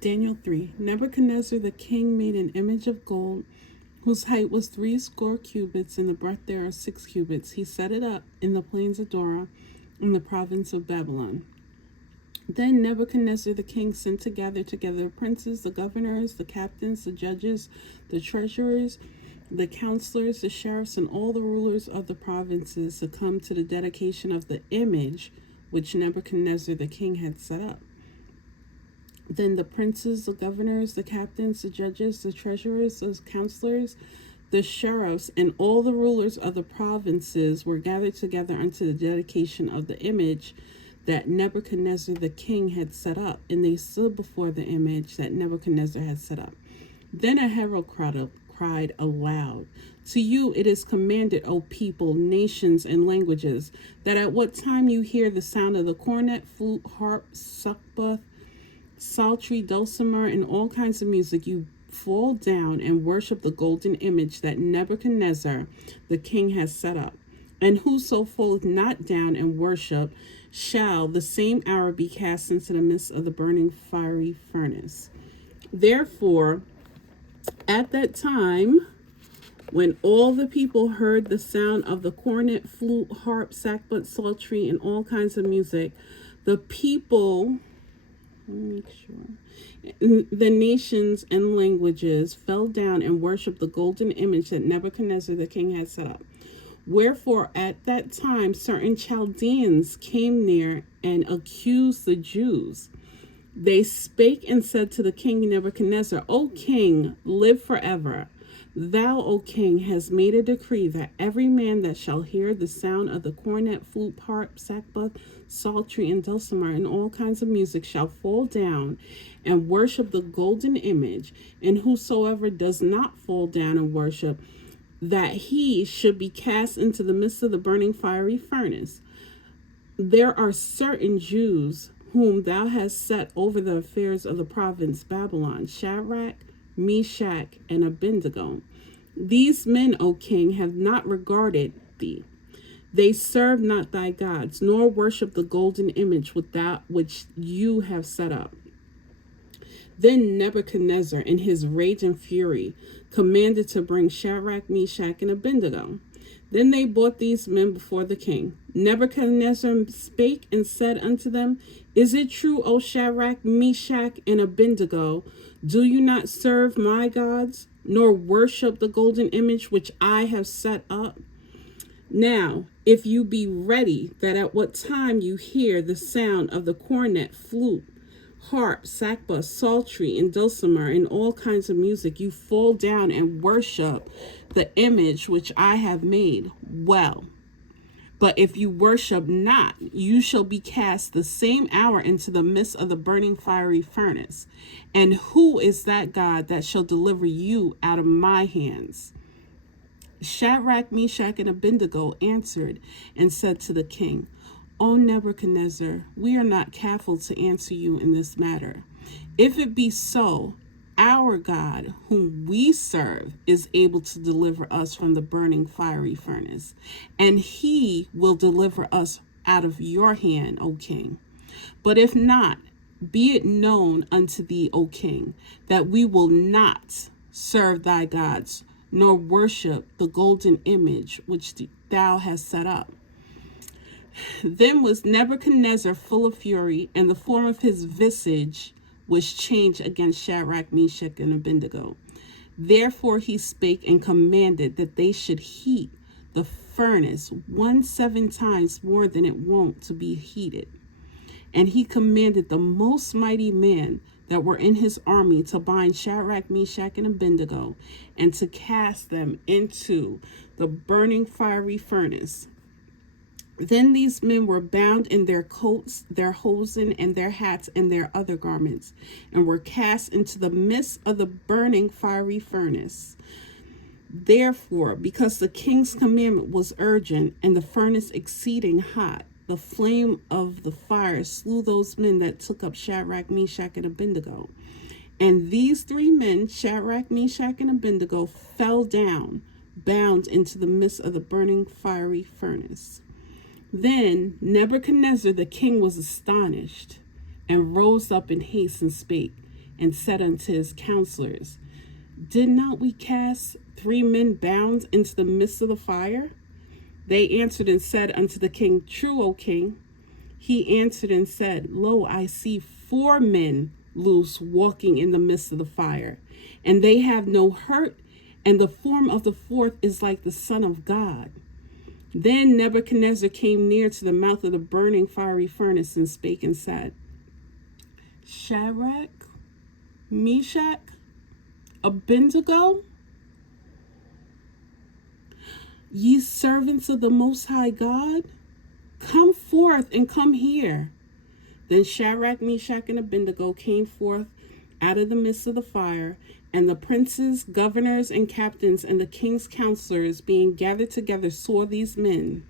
Daniel 3. Nebuchadnezzar the king made an image of gold, whose height was 60 cubits, and the breadth thereof 6 cubits. He set it up in the plains of Dura, in the province of Babylon. Then Nebuchadnezzar the king sent to gather together the princes, the governors, the captains, the judges, the treasurers, the counselors, the sheriffs, and all the rulers of the provinces to come to the dedication of the image which Nebuchadnezzar the king had set up. Then the princes, the governors, the captains, the judges, the treasurers, the counselors, the sheriffs, and all the rulers of the provinces were gathered together unto the dedication of the image that Nebuchadnezzar the king had set up, and they stood before the image that Nebuchadnezzar had set up. Then a herald cried aloud, "To you it is commanded, O people, nations, and languages, that at what time you hear the sound of the cornet, flute, harp, sackbut, psaltery, dulcimer, and all kinds of music, you fall down and worship the golden image that Nebuchadnezzar the king has set up. And whoso falleth not down and worship shall the same hour be cast into the midst of the burning fiery furnace." Therefore, at that time, when all the people heard the sound of the cornet, flute, harp, sackbut, psaltery, and all kinds of music, the people, the nations and languages fell down and worshiped the golden image that Nebuchadnezzar the king had set up. Wherefore, at that time, certain Chaldeans came near and accused the Jews. They spake and said to the king Nebuchadnezzar, "O king, live forever. Thou, O king, hast made a decree that every man that shall hear the sound of the cornet, flute, harp, sackbut, psaltery, and dulcimer, and all kinds of music shall fall down and worship the golden image, and whosoever does not fall down and worship, that he should be cast into the midst of the burning fiery furnace. There are certain Jews whom thou hast set over the affairs of the province Babylon, Shadrach, Meshach, and Abednego. These men, O king, have not regarded thee. They serve not thy gods, nor worship the golden image which you have set up." Then Nebuchadnezzar, in his rage and fury, commanded to bring Shadrach, Meshach, and Abednego. Then they brought these men before the king. Nebuchadnezzar spake and said unto them, "Is it true, O Shadrach, Meshach, and Abednego? Do you not serve my gods, nor worship the golden image which I have set up? Now, if you be ready, that at what time you hear the sound of the cornet, flute, harp, sackbut, psaltery, and dulcimer, and all kinds of music, you fall down and worship the image which I have made, well. But if you worship not, you shall be cast the same hour into the midst of the burning fiery furnace. And who is that God that shall deliver you out of my hands?" Shadrach, Meshach, and Abednego answered and said to the king, "O Nebuchadnezzar, we are not careful to answer you in this matter. If it be so, our God, whom we serve, is able to deliver us from the burning fiery furnace, and he will deliver us out of your hand, O king. But if not, be it known unto thee, O king, that we will not serve thy gods, nor worship the golden image which thou hast set up." Then was Nebuchadnezzar full of fury, and the form of his visage was changed against Shadrach, Meshach, and Abednego. Therefore he spake and commanded that they should heat the furnace 17 times more than it wont to be heated. And he commanded the most mighty men that were in his army to bind Shadrach, Meshach, and Abednego, and to cast them into the burning fiery furnace. Then these men were bound in their coats, their hosen, and their hats, and their other garments, and were cast into the midst of the burning fiery furnace. Therefore, because the king's commandment was urgent, and the furnace exceeding hot, the flame of the fire slew those men that took up Shadrach, Meshach, and Abednego. And these 3 men, Shadrach, Meshach, and Abednego, fell down, bound into the midst of the burning fiery furnace. Then Nebuchadnezzar the king was astonished, and rose up in haste and spake, and said unto his counselors, Did not we cast 3 men bound into the midst of the fire? They answered and said unto the king, True, O king. He answered and said, Lo, I see 4 men loose walking in the midst of the fire, and they have no hurt, and the form of the 4th is like the Son of God. Then Nebuchadnezzar came near to the mouth of the burning fiery furnace and spake and said, Shadrach, Meshach, Abednego, ye servants of the Most High God, come forth and come here. Then Shadrach, Meshach, and Abednego came forth out of the midst of the fire, and the princes, governors, and captains, and the king's counselors, being gathered together, saw these men,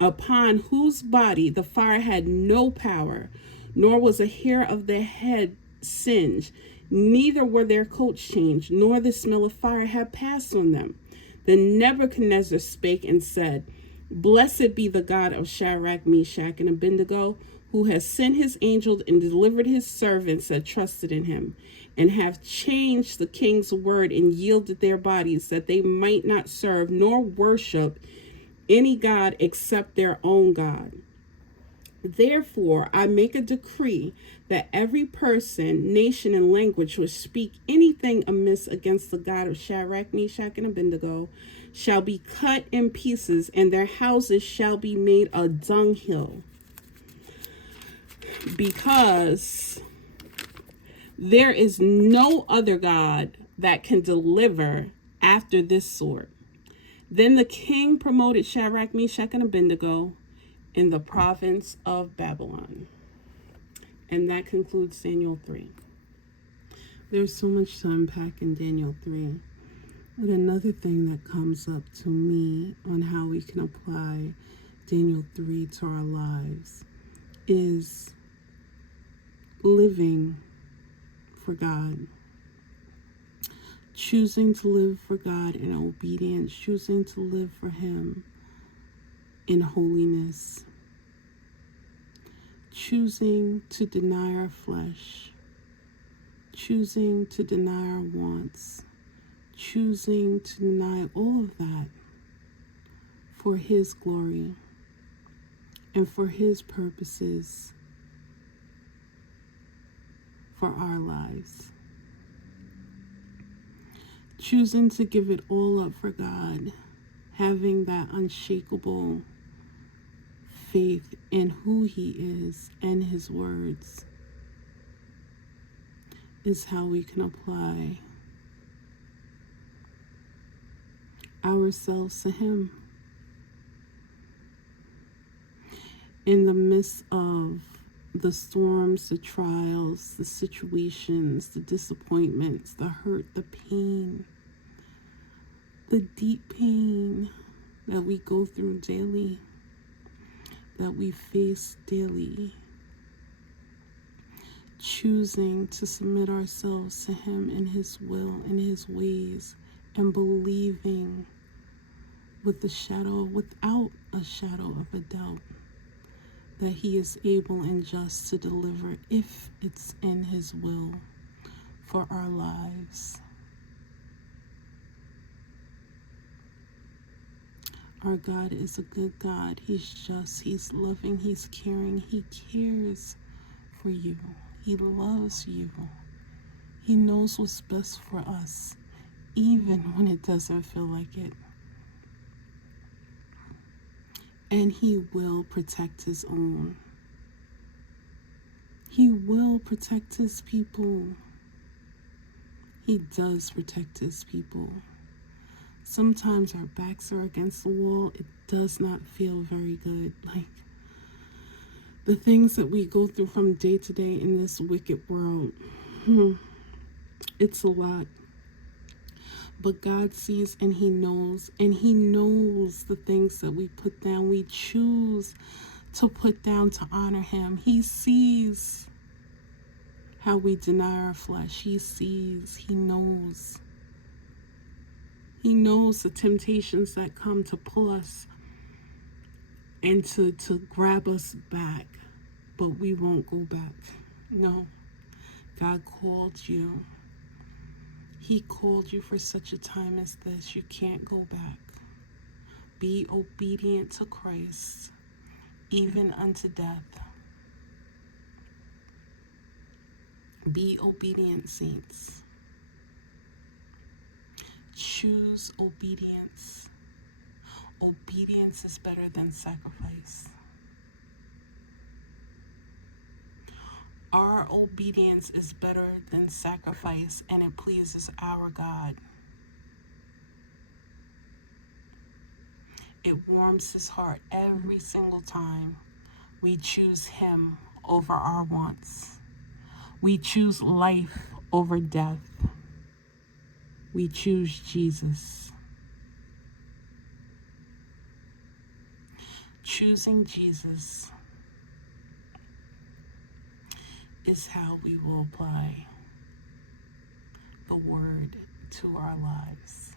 upon whose body the fire had no power, nor was a hair of their head singed, neither were their coats changed, nor the smell of fire had passed on them. Then Nebuchadnezzar spake and said, Blessed be the God of Shadrach, Meshach, and Abednego, who has sent his angel and delivered his servants that trusted in him, and have changed the king's word and yielded their bodies, that they might not serve nor worship any god except their own God. Therefore, I make a decree that every person, nation, and language which speak anything amiss against the God of Shadrach, Meshach, and Abednego shall be cut in pieces, and their houses shall be made a dunghill. Because there is no other God that can deliver after this sort. Then the king promoted Shadrach, Meshach, and Abednego in the province of Babylon. And that concludes Daniel 3. There's so much to unpack in Daniel 3. And another thing that comes up to me on how we can apply Daniel 3 to our lives is living for God. Choosing to live for God in obedience, choosing to live for Him in holiness, choosing to deny our flesh, choosing to deny our wants, choosing to deny all of that for His glory and for His purposes for our lives. Choosing to give it all up for God, having that unshakable faith in who He is and His words, is how we can apply ourselves to Him. In the midst of the storms, the trials, the situations, the disappointments, the hurt, the pain, the deep pain that we go through daily, that we face daily, choosing to submit ourselves to Him in His will and His ways, and believing without a shadow of a doubt that He is able and just to deliver if it's in His will for our lives. Our God is a good God. He's just, He's loving, He's caring, He cares for you. He loves you. He knows what's best for us, even when it doesn't feel like it. And He will protect His own. He will protect His people. He does protect His people. Sometimes our backs are against the wall. It does not feel very good. Like the things that we go through from day to day in this wicked world. It's a lot. But God sees and He knows the things that we put down. We choose to put down to honor Him. He sees how we deny our flesh. He sees, He knows. He knows the temptations that come to pull us and to grab us back, but we won't go back. No, God called you. He called you for such a time as this. You can't go back. Be obedient to Christ, even unto death. Be obedient, saints. Choose obedience. Obedience is better than sacrifice. Our obedience is better than sacrifice, and it pleases our God. It warms his heart every single time we choose him over our wants. We choose life over death. We choose Jesus. Choosing Jesus is how we will apply the word to our lives.